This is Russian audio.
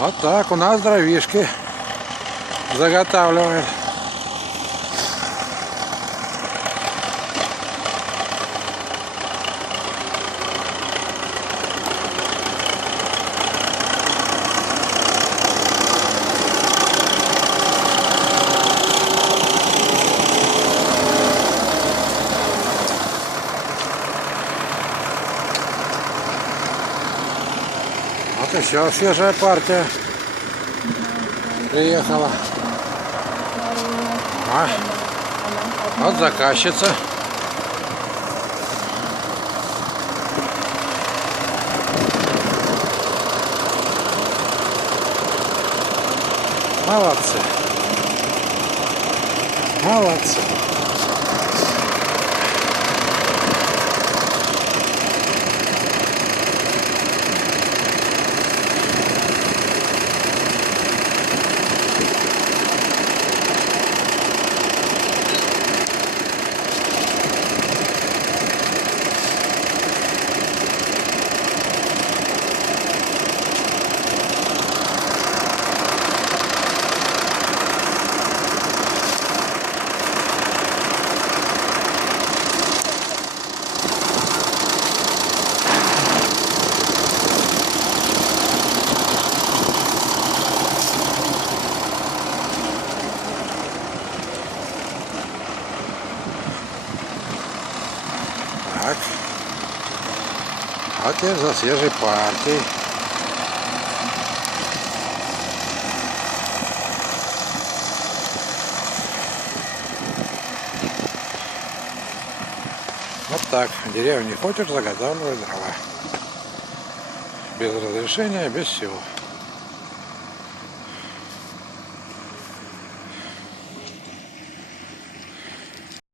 Вот так у нас дровишки заготавливают. Вот еще свежая партия приехала. Вот заказчица. Молодцы. Молодцы. Так. А теперь за свежей партией. Вот так. В деревне хочешь, заготавливай дрова. Без разрешения, без всего.